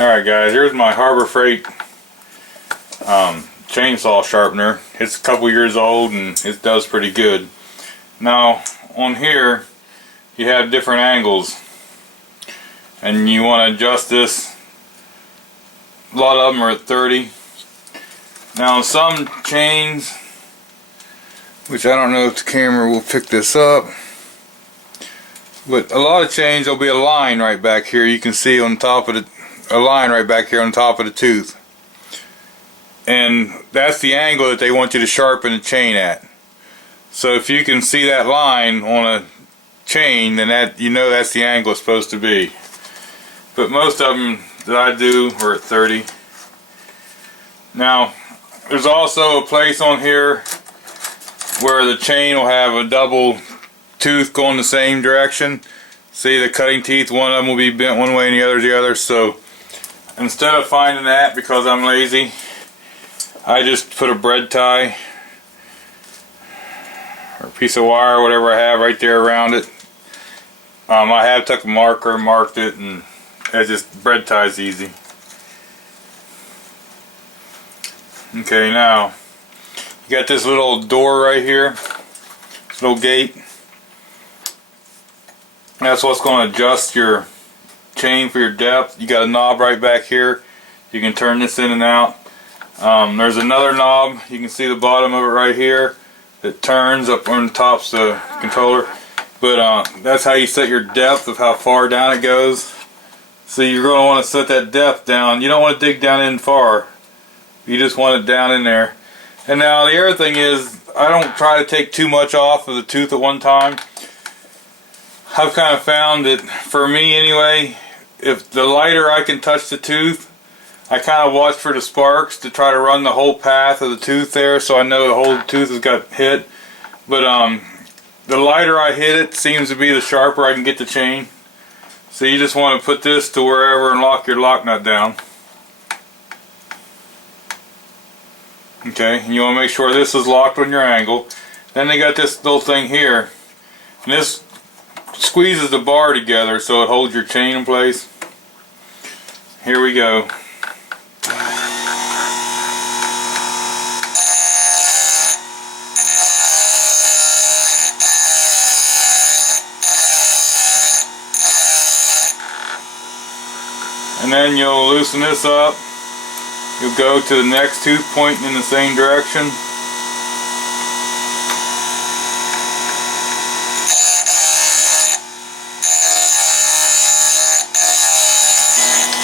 Alright guys, here's my Harbor Freight chainsaw sharpener. It's a couple years old and it does pretty good. Now on here you have different angles and you want to adjust this. A lot of them are at 30. Now on some chains, which I don't know if the camera will pick this up, but a lot of chains there'll be a line right back here. You can see on top of a line right back here on top of the tooth, and that's the angle that they want you to sharpen the chain at. So if you can see that line on a chain, then that, you know, that's the angle it's supposed to be. But most of them that I do are at 30. Now there's also a place on here where the chain will have a double tooth going the same direction. See, the cutting teeth, one of them will be bent one way and the other the other. So instead of finding that, because I'm lazy, I just put a bread tie or a piece of wire or whatever I have right there around it. I have took a marker, marked it, and it just bread ties easy. Okay, now you got this little door right here, this little gate. That's what's going to adjust your chain for your depth. You got a knob right back here. You can turn this in and out. There's another knob. You can see the bottom of it right here. It turns up on the top's the controller. But that's how you set your depth of how far down it goes. So you're going to want to set that depth down. You don't want to dig down in far. You just want it down in there. And now the other thing is, I don't try to take too much off of the tooth at one time. I've kind of found that, for me anyway, if the lighter I can touch the tooth, I kind of watch for the sparks to try to run the whole path of the tooth there, so I know the whole tooth has got hit. But the lighter I hit it seems to be the sharper I can get the chain. So you just want to put this to wherever and lock your lock nut down. Okay, and you want to make sure this is locked on your angle. Then they got this little thing here, and this squeezes the bar together so it holds your chain in place. Here we go. And then you'll loosen this up. You'll go to the next tooth pointing in the same direction.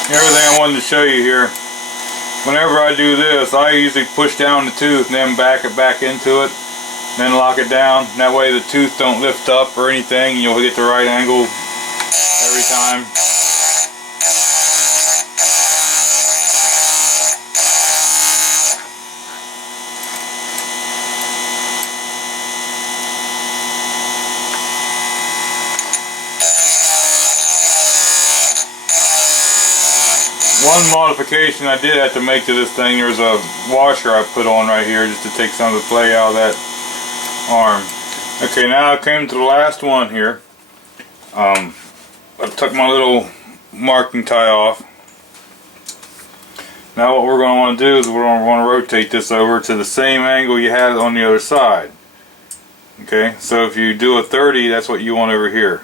Everything I wanted to show you here. Whenever I do this, I usually push down the tooth and then back it back into it, then lock it down. That way the tooth don't lift up or anything, and you'll get the right angle every time. One modification I did have to make to this thing, there's a washer I put on right here just to take some of the play out of that arm. Okay, now I came to the last one here. I took my little marking tie off. Now what we're going to want to do is we're going to want to rotate this over to the same angle you had on the other side. Okay, so if you do a 30, that's what you want over here.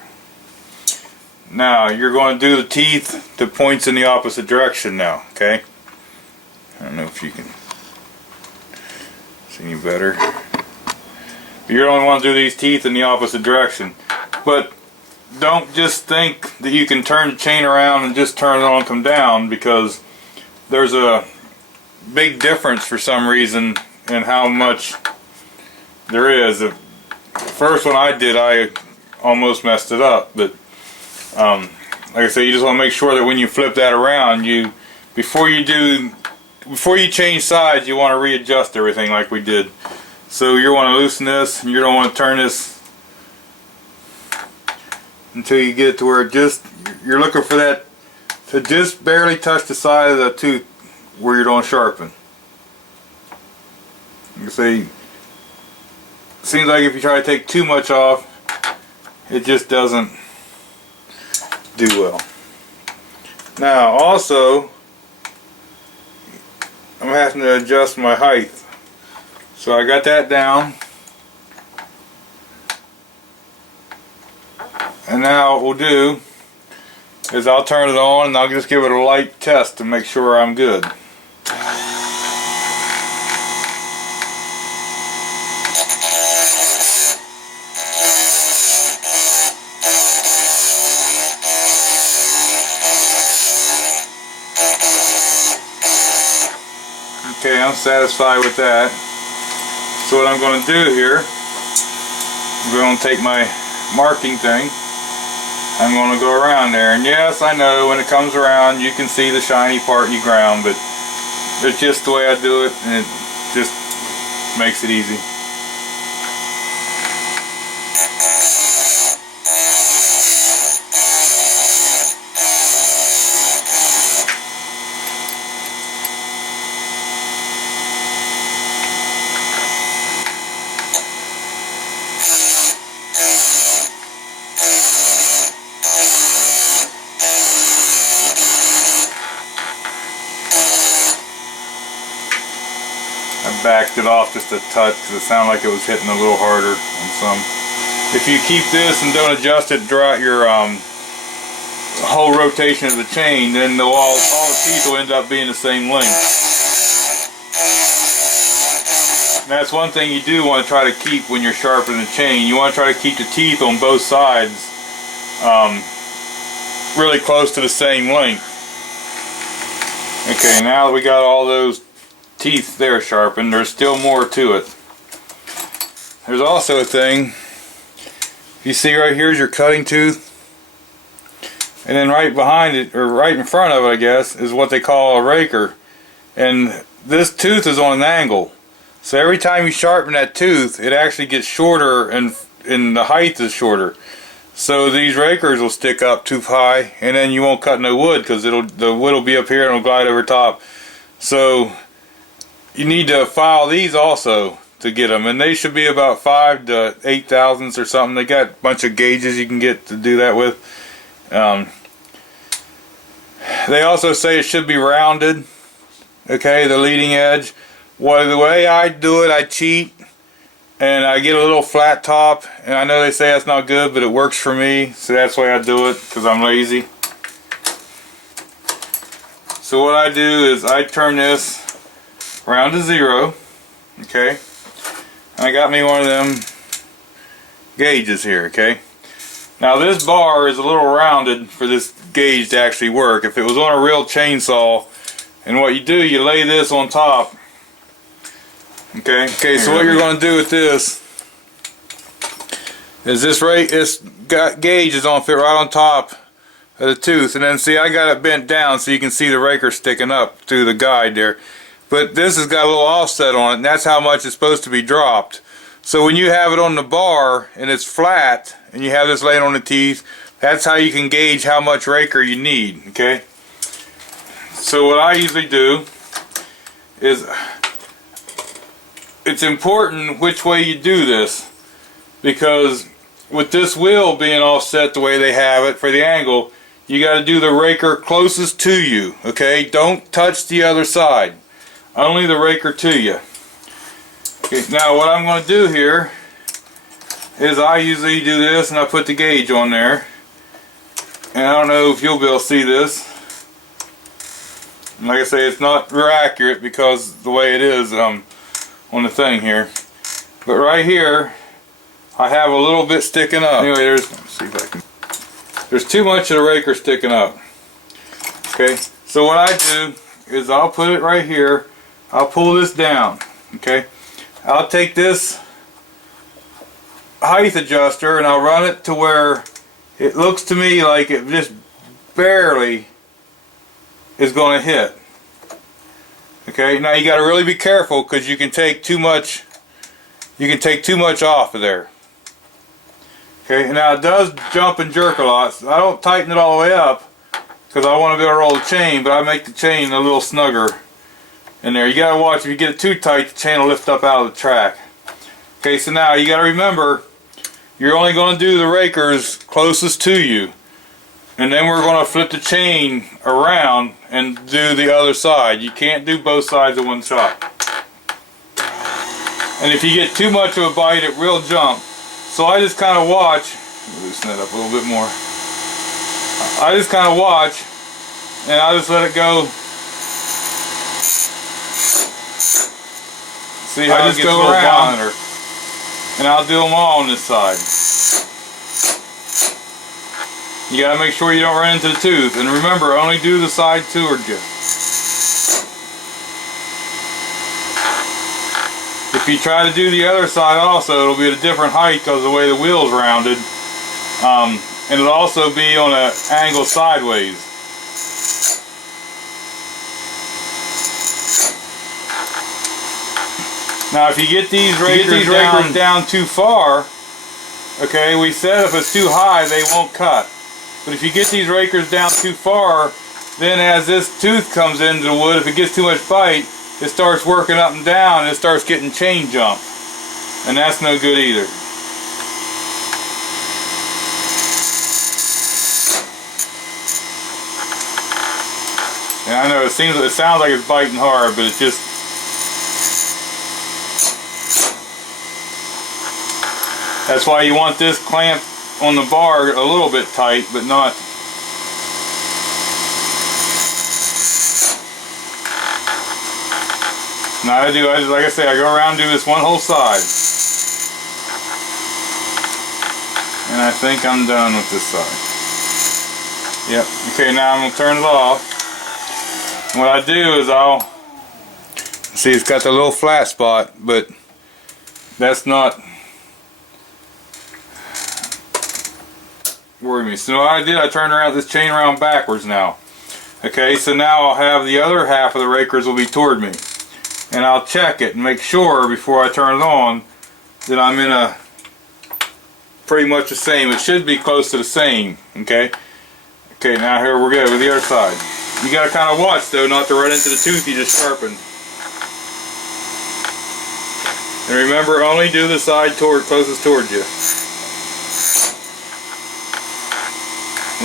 Now you're going to do the teeth that points in the opposite direction now, okay? I don't know if you can see any better. You're going to want to do these teeth in the opposite direction. But don't just think that you can turn the chain around and just turn it on and come down, because there's a big difference for some reason in how much there is. The first one I did, I almost messed it up, but like I say, you just want to make sure that when you flip that around, before you change sides, you want to readjust everything like we did. So you want to loosen this, and you don't want to turn this until you get it to where you're looking for that to just barely touch the side of the tooth where you're going to sharpen. You can see, seems like if you try to take too much off, it just doesn't do well. Now also, I'm having to adjust my height. So I got that down. And now what we'll do is I'll turn it on and I'll just give it a light test to make sure I'm good. Okay, I'm satisfied with that. So what I'm going to do here, I'm going to take my marking thing, I'm going to go around there, and yes, I know when it comes around you can see the shiny part you ground, but it's just the way I do it, and it just makes it easy. Backed it off just a touch because it sounded like it was hitting a little harder on some. If you keep this and don't adjust it throughout your whole rotation of the chain, then all the teeth will end up being the same length. And that's one thing you do want to try to keep when you're sharpening the chain. You want to try to keep the teeth on both sides really close to the same length. Okay, now that we got all those teeth there sharpened, there's still more to it. There's also a thing, you see right here is your cutting tooth, and then right behind it, or right in front of it I guess, is what they call a raker, and this tooth is on an angle, so every time you sharpen that tooth it actually gets shorter, and the height is shorter, so these rakers will stick up too high and then you won't cut no wood because the wood will be up here and it'll glide over top. So you need to file these also to get them, and they should be about 5 to 8 thousandths or something. They got a bunch of gauges you can get to do that with. They also say it should be rounded, okay, the leading edge. Well, the way I do it, I cheat and I get a little flat top, and I know they say that's not good, but it works for me, so that's the way I do it because I'm lazy. So what I do is I turn this round to 0, okay, and I got me one of them gauges here, okay. Now this bar is a little rounded for this gauge to actually work. If it was on a real chainsaw, and what you do, you lay this on top, okay, so what you're going to do with this is this gauge is going to fit right on top of the tooth, and then see I got it bent down so you can see the raker sticking up through the guide there. But this has got a little offset on it, and that's how much it's supposed to be dropped. So when you have it on the bar and it's flat and you have this laying on the teeth, that's how you can gauge how much raker you need, okay? So what I usually do is, it's important which way you do this, because with this wheel being offset the way they have it for the angle, you got to do the raker closest to you, okay? Don't touch the other side. Only the raker to you. Okay, now what I'm going to do here is I usually do this and I put the gauge on there. And I don't know if you'll be able to see this. And like I say, it's not real accurate because the way it is on the thing here. But right here, I have a little bit sticking up. Anyway, let's see if I can. There's too much of the raker sticking up. Okay, so what I do is I'll put it right here. I'll pull this down, okay? I'll take this height adjuster and I'll run it to where it looks to me like it just barely is going to hit. Okay, now you got to really be careful because you can take too much. You can take too much off of there. Okay, and now it does jump and jerk a lot. So I don't tighten it all the way up because I want to be able to roll the chain, but I make the chain a little snugger in there. You gotta watch, if you get it too tight, the chain will lift up out of the track. Okay, so now you gotta remember, you're only going to do the rakers closest to you. And then we're going to flip the chain around and do the other side. You can't do both sides in one shot. And if you get too much of a bite, it will jump. So I just kind of watch. Loosen it up a little bit more. I just kind of watch, and I just let it go. See how I just go around, and I'll do them all on this side. You gotta make sure you don't run into the tooth, and remember, only do the side towards you. If you try to do the other side also, it'll be at a different height because of the way the wheel's rounded. And it'll also be on an angle sideways. Now if you get these rakers down too far, okay, we said if it's too high they won't cut. But if you get these rakers down too far, then as this tooth comes into the wood, if it gets too much bite, it starts working up and down and it starts getting chain jump. And that's no good either. And I know it sounds like it's biting hard, but it's just, that's why you want this clamp on the bar a little bit tight, but not. Now I just like I say, I go around and do this one whole side. And I think I'm done with this side. Yep. Okay, now I'm going to turn it off. What I do is I'll see it's got the little flat spot, but that's not worry me. So what I did, I turned around this chain around backwards now. Okay, so now I'll have the other half of the rakers will be toward me, and I'll check it and make sure before I turn it on that I'm in a pretty much the same. It should be close to the same. Okay. Okay, now here we're good with the other side. You gotta kind of watch though, not to run into the tooth you just sharpened. And remember, only do the side closest towards you.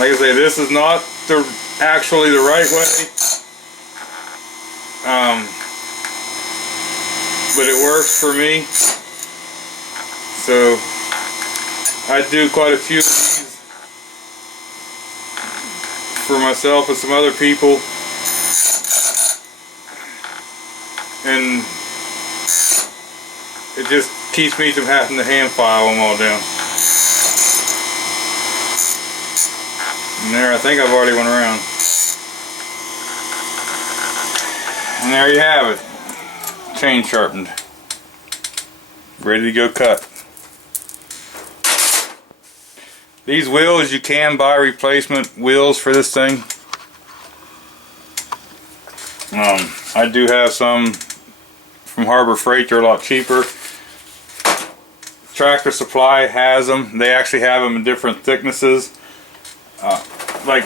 Like I say, this is not actually the right way, but it works for me. So I do quite a few of these for myself and some other people, and it just keeps me from having to hand file them all down. And there, I think I've already went around. And there you have it, chain sharpened, ready to go cut. These wheels, you can buy replacement wheels for this thing. I do have some from Harbor Freight. They're a lot cheaper. Tractor Supply has them. They actually have them in different thicknesses. Like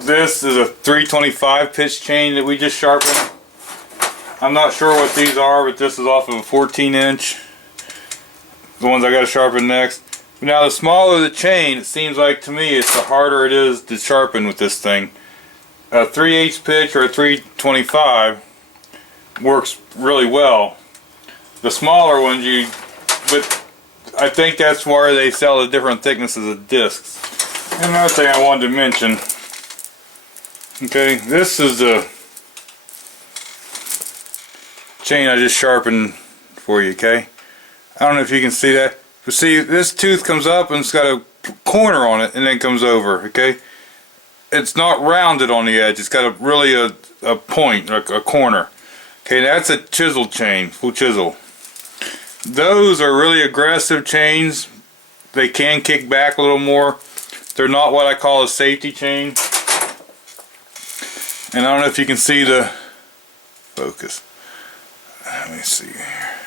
this is a 325 pitch chain that we just sharpened. I'm not sure what these are, but this is off of a 14-inch. The ones I got to sharpen next. Now the smaller the chain, it seems like to me, it's the harder it is to sharpen with this thing. A 3/8 pitch or a 325 works really well. The smaller ones, but I think that's where they sell the different thicknesses of discs. And another thing I wanted to mention, okay, this is the chain I just sharpened for you, okay? I don't know if you can see that. But see, this tooth comes up and it's got a corner on it and then comes over, okay? It's not rounded on the edge. It's got really a point, like a corner. Okay, that's a chisel chain, full chisel. Those are really aggressive chains. They can kick back a little more. They're not what I call a safety chain. And I don't know if you can see the focus. Let me see here.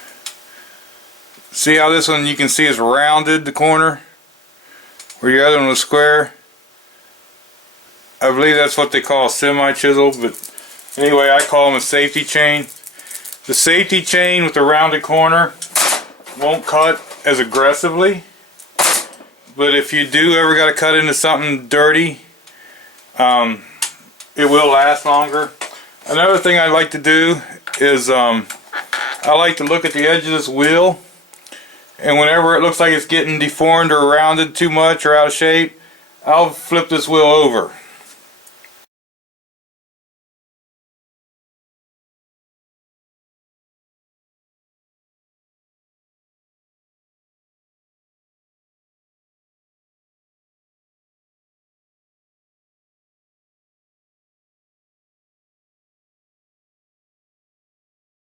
See how this one you can see is rounded, the corner, where your other one was square? I believe that's what they call a semi-chisel, but anyway, I call them a safety chain. The safety chain with the rounded corner won't cut as aggressively, but if you do ever got to cut into something dirty, it will last longer. Another thing I like to do is I like to look at the edge of this wheel, and whenever it looks like it's getting deformed or rounded too much or out of shape, I'll flip this wheel over